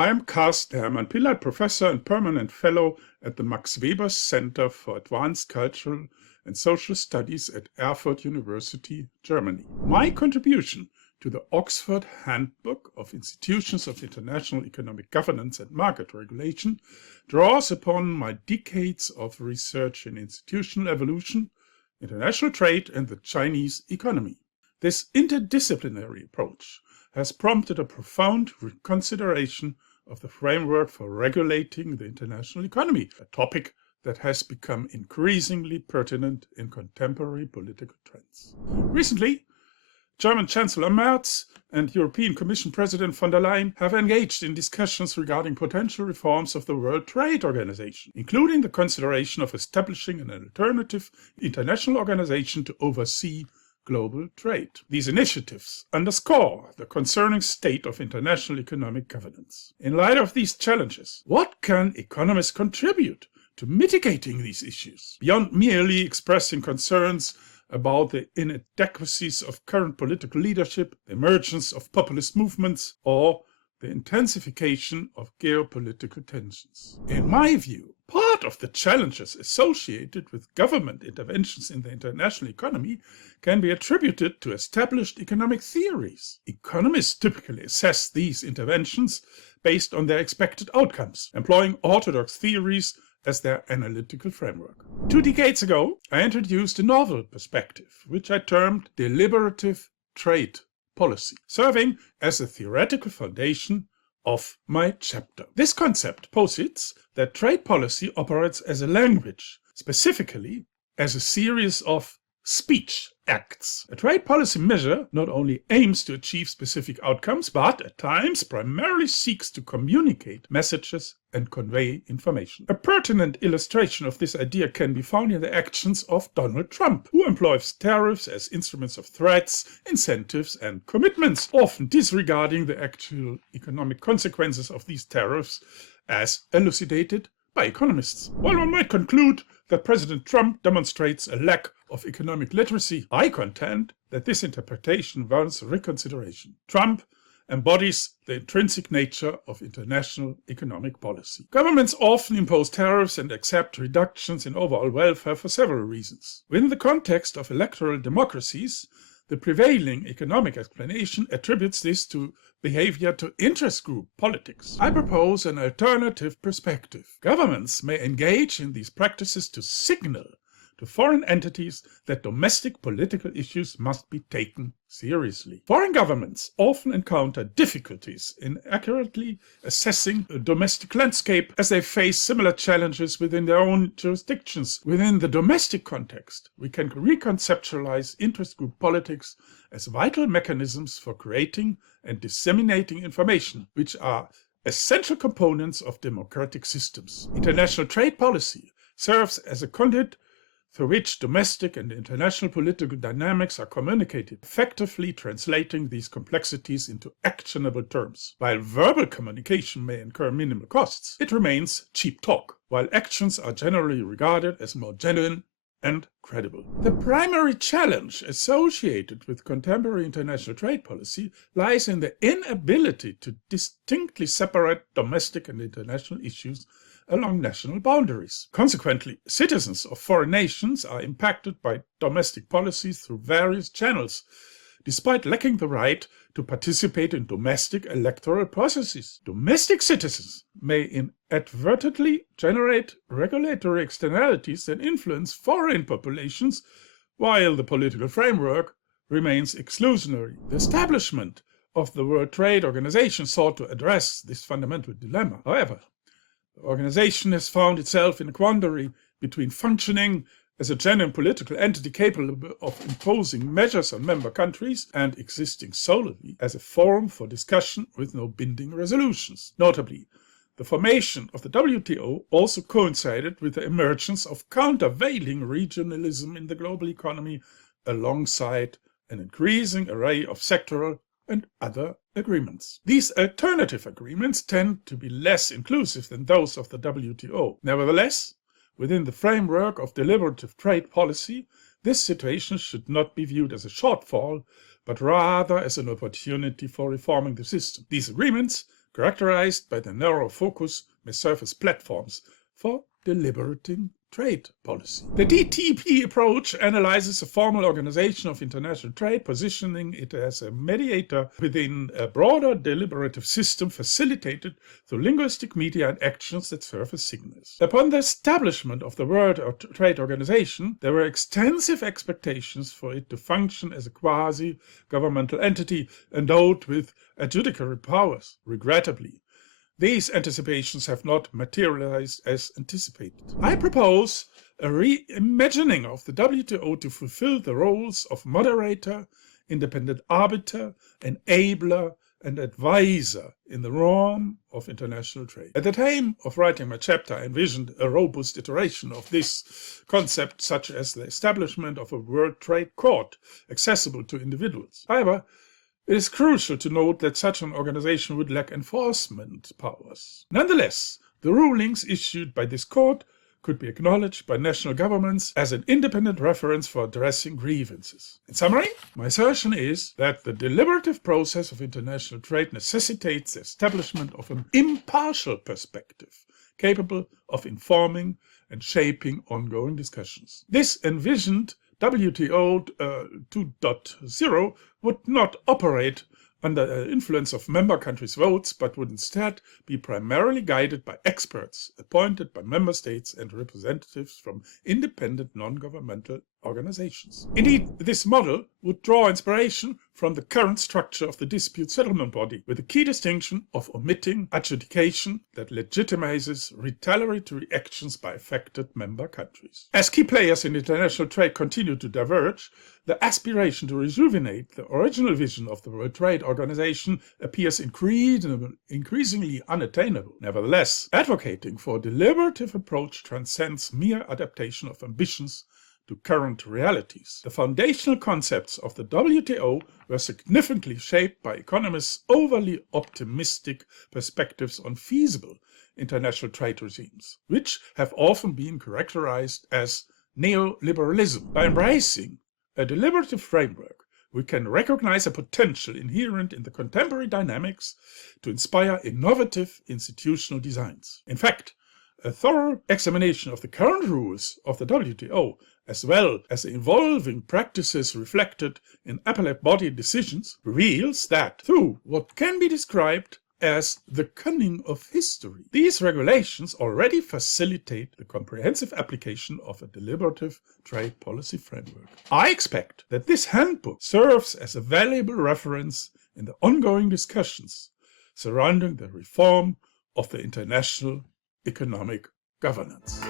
I'm Carsten Herrmann Pillath, professor and permanent fellow at the Max Weber Center for Advanced Cultural and Social Studies at Erfurt University, Germany. My contribution to the Oxford Handbook of Institutions of International Economic Governance and Market Regulation draws upon my decades of research in institutional evolution, international trade, and the Chinese economy. This interdisciplinary approach has prompted a profound reconsideration of the framework for regulating the international economy, a topic that has become increasingly pertinent in contemporary political trends. Recently, German Chancellor Merz and European Commission President von der Leyen have engaged in discussions regarding potential reforms of the World Trade Organization, including the consideration of establishing an alternative international organization to oversee global trade. These initiatives underscore the concerning state of international economic governance. In light of these challenges, what can economists contribute to mitigating these issues, beyond merely expressing concerns about the inadequacies of current political leadership, the emergence of populist movements, or the intensification of geopolitical tensions? In my view, part of the challenges associated with government interventions in the international economy can be attributed to established economic theories. Economists typically assess these interventions based on their expected outcomes, employing orthodox theories as their analytical framework. 2 decades ago, I introduced a novel perspective, which I termed deliberative trade policy, serving as a theoretical foundation of my chapter. This concept posits that trade policy operates as a language, specifically as a series of speech acts. A trade policy measure not only aims to achieve specific outcomes, but at times primarily seeks to communicate messages and convey information. A pertinent illustration of this idea can be found in the actions of Donald Trump, who employs tariffs as instruments of threats, incentives, and commitments, often disregarding the actual economic consequences of these tariffs as elucidated by economists. While one might conclude that President Trump demonstrates a lack of economic literacy, I contend that this interpretation warrants reconsideration. Trump embodies the intrinsic nature of international economic policy. Governments often impose tariffs and accept reductions in overall welfare for several reasons. Within the context of electoral democracies, the prevailing economic explanation attributes this to behavior to interest group politics. I propose an alternative perspective. Governments may engage in these practices to signal to foreign entities that domestic political issues must be taken seriously. Foreign governments often encounter difficulties in accurately assessing the domestic landscape as they face similar challenges within their own jurisdictions. Within the domestic context, we can reconceptualize interest group politics as vital mechanisms for creating and disseminating information, which are essential components of democratic systems. International trade policy serves as a conduit through which domestic and international political dynamics are communicated, effectively translating these complexities into actionable terms. While verbal communication may incur minimal costs, it remains cheap talk, while actions are generally regarded as more genuine and credible. The primary challenge associated with contemporary international trade policy lies in the inability to distinctly separate domestic and international issues along national boundaries. Consequently, citizens of foreign nations are impacted by domestic policies through various channels, despite lacking the right to participate in domestic electoral processes. Domestic citizens may inadvertently generate regulatory externalities that influence foreign populations, while the political framework remains exclusionary. The establishment of the World Trade Organization sought to address this fundamental dilemma. However, the organization has found itself in a quandary between functioning as a genuine political entity capable of imposing measures on member countries and existing solely as a forum for discussion with no binding resolutions. Notably, the formation of the WTO also coincided with the emergence of countervailing regionalism in the global economy, alongside an increasing array of sectoral and other agreements. These alternative agreements tend to be less inclusive than those of the WTO. Nevertheless, within the framework of deliberative trade policy, this situation should not be viewed as a shortfall, but rather as an opportunity for reforming the system. These agreements characterized by the narrow focus, may serve as platforms for deliberating trade policy. The DTP approach analyzes the formal organization of international trade, positioning it as a mediator within a broader deliberative system facilitated through linguistic media and actions that serve as signals. Upon the establishment of the World Trade Organization, there were extensive expectations for it to function as a quasi-governmental entity endowed with adjudicatory powers. Regrettably, these anticipations have not materialized as anticipated. I propose a reimagining of the WTO to fulfill the roles of moderator, independent arbiter, enabler, and advisor in the realm of international trade. At the time of writing my chapter, I envisioned a robust iteration of this concept, such as the establishment of a World Trade Court accessible to individuals. However, it is crucial to note that such an organization would lack enforcement powers. Nonetheless, the rulings issued by this court could be acknowledged by national governments as an independent reference for addressing grievances. In summary, my assertion is that the deliberative process of international trade necessitates the establishment of an impartial perspective, capable of informing and shaping ongoing discussions. This envisioned WTO 2.0 would not operate under the influence of member countries' votes, but would instead be primarily guided by experts appointed by member states and representatives from independent non-governmental organizations. Indeed, this model would draw inspiration from the current structure of the dispute settlement body, with the key distinction of omitting adjudication that legitimizes retaliatory actions by affected member countries. As key players in international trade continue to diverge, the aspiration to rejuvenate the original vision of the World Trade Organization appears increasingly unattainable. Nevertheless, advocating for a deliberative approach transcends mere adaptation of ambitions to current realities. The foundational concepts of the WTO were significantly shaped by economists' overly optimistic perspectives on feasible international trade regimes, which have often been characterized as neoliberalism. By embracing a deliberative framework, we can recognize a potential inherent in the contemporary dynamics to inspire innovative institutional designs. In fact, a thorough examination of the current rules of the WTO, as well as the evolving practices reflected in appellate body decisions, reveals that through what can be described as the cunning of history, these regulations already facilitate the comprehensive application of a deliberative trade policy framework. I expect that this handbook serves as a valuable reference in the ongoing discussions surrounding the reform of the international economic governance.